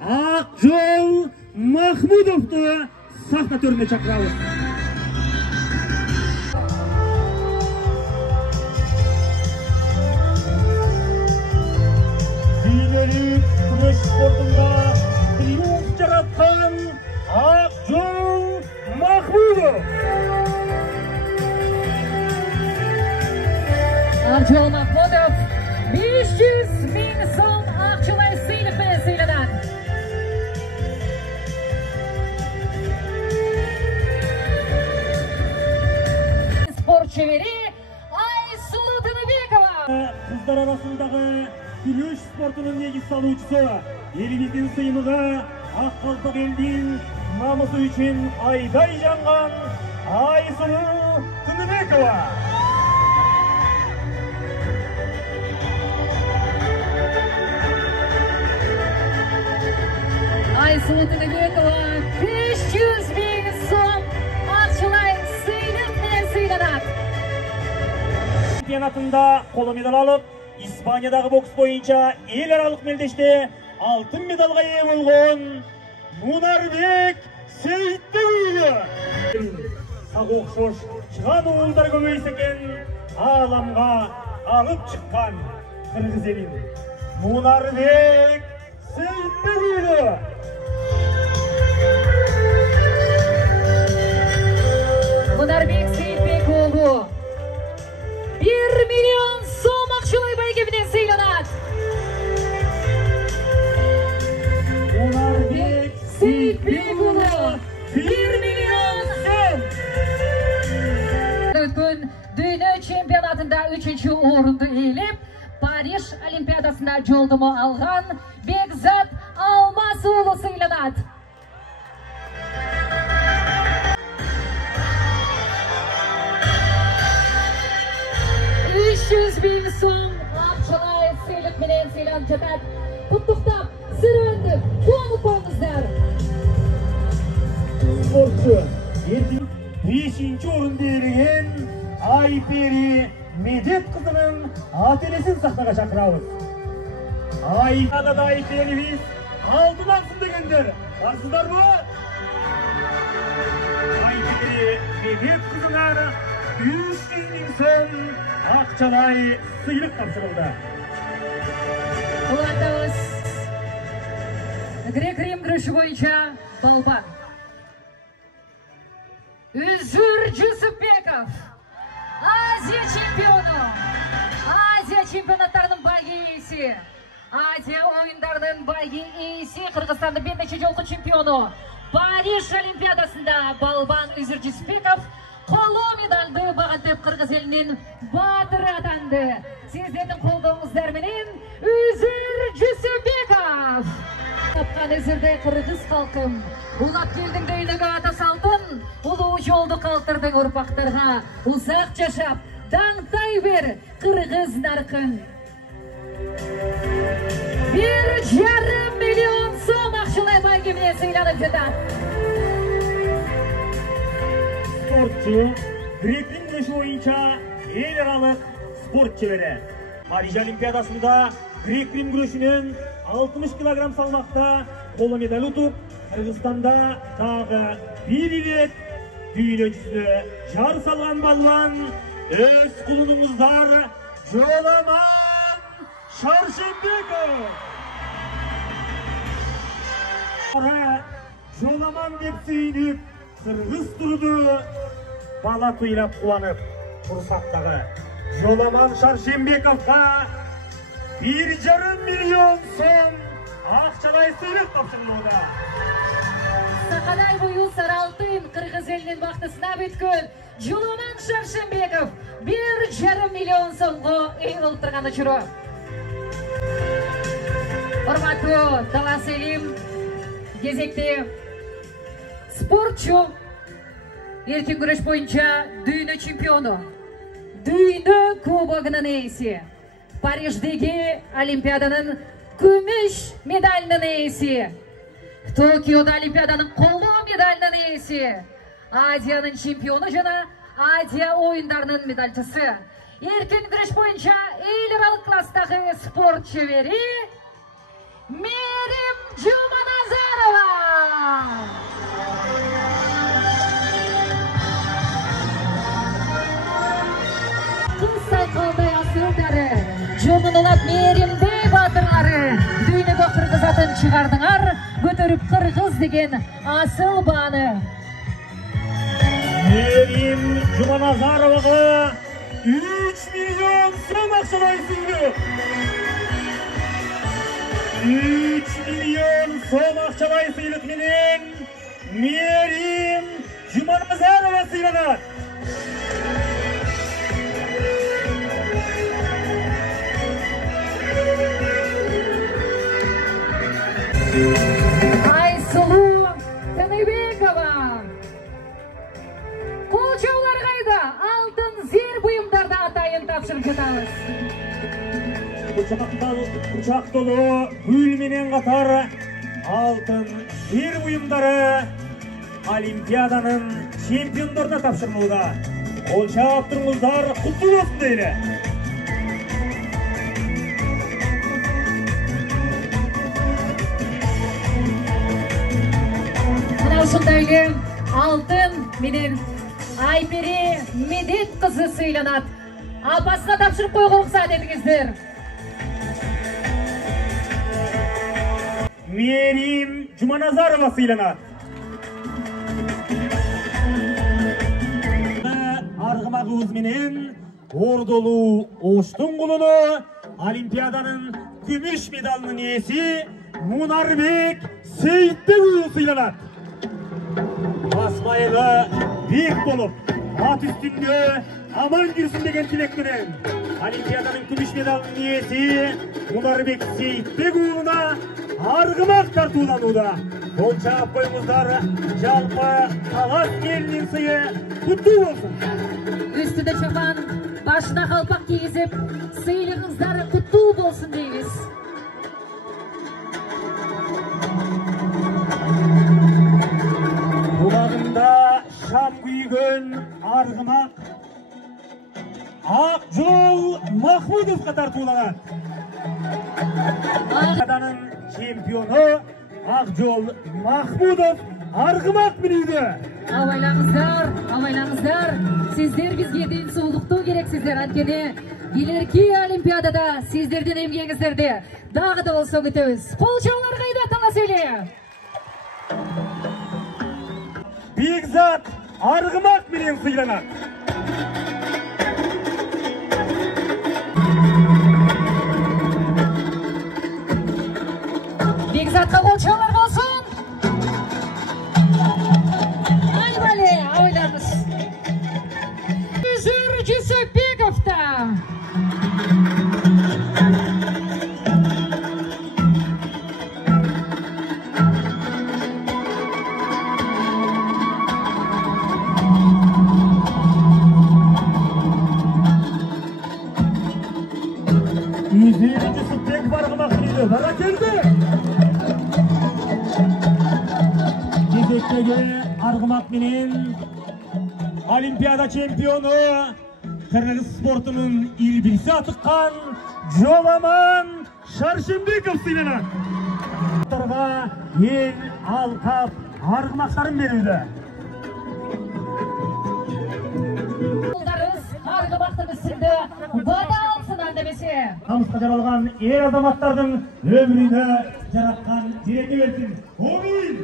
Ақжол Махмудовты сахна төріне шақырамыз. Бейнелік күрес спортында триумф жаратқан Ақжол Махмудов. Ақжол Махмудов 500.000 сом ақшалай сыйлықпен сыйланады. Спорт шебері Айсұлу Тыныбекова. Қыздар арасындағы күрес спортының негіз салушысы, еліміздің сыйлығы ақ қалпақ елдің намысы үшін айдай жанған Айсұлу Тыныбекова. Айсұлу Тыныбекова 500.000 сом ақшалай сыйлықпен сыйланады. Чемпионатында қола медаль алып, Испаниядағы бокс бойынша ел аралық мелдеште алтын медалға ие болған Мунарбек Сейітбекұлы. Сақ оқшош шыған оғылдар көбейсе екен, аламға алып шыққан қырғыз елін Мунарбек Сейітбекұлы. Мунарбек Сейітбекұлы 1 миллион сом ақшалай бәйгемен сыйланады. Мунарбек Сейітбекұлы 1 миллион сом. Өткен дүние чемпионатында 3-ші орынды иелеп, Париж Олимпиадасында жолдама алған Бекзат Алмасұлы сыйланады. $300.000 сом ақшалай сыйлықпен сыйланып жатады. Құттықтап, сүрініп, қуанып қойыңыздар. Спортшы ертең 5-ші орынды иеленген Айпери Медет қызының ата-енесін сахнаға шақырамыз. Айперибіз алтын алсын дегендер барсыздар ма? Айпери Медет қызына 300.000 сом ақшалай сыйлық тапсырылды. Құлатауыз грек-рим күресі бойынша балбан Үзір Жүсіпбеков Азия чемпионы, Азия чемпионаттарының бәйге иесі, Азия ойындарының бәйге иесі, Қырғызстанның 5-ші жолғы чемпионы, Париж Олимпиадасында балбан Үзір Жүсіпбеков қола медальды бағындырып Қырғыз елінен батыры атанды. Сіздердің қолдауыңыздарменен Үзір Жүсіпбеков. Тапқан Үзірді Қырғыз халқым, ұлап келдің дөйінігі ата салтын, ұлы жолды қалтырдың ұрпақтарға, ұзақ жашап, даңтай бер Қырғыз нарқын. 1,5 миллион сом ақшалай бәйгемен сыйланып жатады. Спортшы грек-рим күресі бойынша ел аралық спорт шебері. Париж Олимпиадасында грек-рим күресінен 60 килограмм салмақта қола медаль ұтып, Қырғызстанда тағы бір рет түйіненшісі жар салған балуан өз құлыныңыздар Жоламан Шаршенбеков. Жоламан деп сүйініп, Қырғыз тұрды, бала тұйлап қуанып, құрсақтағы Жоламан Шаршенбековқа 1,5 миллион сом ақшалай сыйлық тапсырылуда. Сақадай бойы сары алтын Қырғыз елінен бақтысына өткен Жоламан Шаршенбеков 1,5 миллион сомға ие болып тұрғаны жүрі. Құрметті Талас елім, кезекте спортшы ертең күрес бойынша дүние чемпионы, дүние кубогының иесі, Париждегі Олимпиаданың күміс медалінің иесі, Токиода Олимпиаданың қола медалінің иесі, Азияның чемпионы жана Азия ойындарының медальчысы. Еркен күреш бойынша ел аралық класстағы спорт шебері Мерим Жумана. сыйланат Мээрімде батырлары. Дүйнөгө кыргыз атын чыгардыңар, көтөрүп кыргыз деген асыл бааны. Мээрим Жуманазаровага 3 миллион сом акчалай сыйлы. 3 миллион сом акчалай сыйлык менен Мээрим Жуманазарова сыйланат. Айсулу Тыныбекова. Колчаулар кайда? Алтын зер буюмдарда атайын тапшырып жатабыз. Кучак толу гүл менен катар алтын зер буюмдары Олимпиаданын чемпиондоруна тапшырылууда. Кол чаап туруңуздар, куттуу болсун дейли. Ушундай эле алтын менен Айпери Медет кызы сыйланат. Апасына тапшырып койгон уруксат этиңиздер. Мээрим Жуманазарова сыйланат. Аргымагыбыз менен Ордолуу Оштун кулуну Олимпиаданын күмүш медалынын ээси Мунарбек Сейитбеков сыйланат. Басмайыгы бек болуп, ат үстүндө аман жүрсүн деген тилек менен Олимпиаданын күмүш медалынын ээси Мунарбек Сейитбековуна аргымак тартууланууда. Кол чаап коюңуздар, жалпы талас элинин сыйы куттуу болсун. Üstüde çapan, başına kalpak giyizip, sıylığınızları kutlu olsun deyiniz. Kulağında şam güygön argımak Akjol Mahmudovga tartууlanат. Adanın çempionu Akjol Mahmudov argımak miniydi. Avaylanızlar. Sizler bizge edin soğukluktu gereksizler. Ankeni ileriki olimpiadada sizlerden emgeğinizlerde dağı da olsa götürüz. Kol çağlar kayda tala söyle. Бекзат аргымак менен сыйланат. Бекзатқа кол çağlar болсын. Айбале, авайларымыз. Üzür Жүсіпбеков'ta. Жүсіпбеков аргымак минийди. Бара келди. Кезектеги аргымак менен Олимпиада чемпиону Кыргыз спортунун илбиси атыккан Жоламан Шаршембеков сыйланат. Тарга эң алкап аргымактарын берүүдө. Аргымақтың сізді бада алсын андемесе. Намысқа жаралған ер азаматтардың өміріне жаратқан береке берсин. Амин.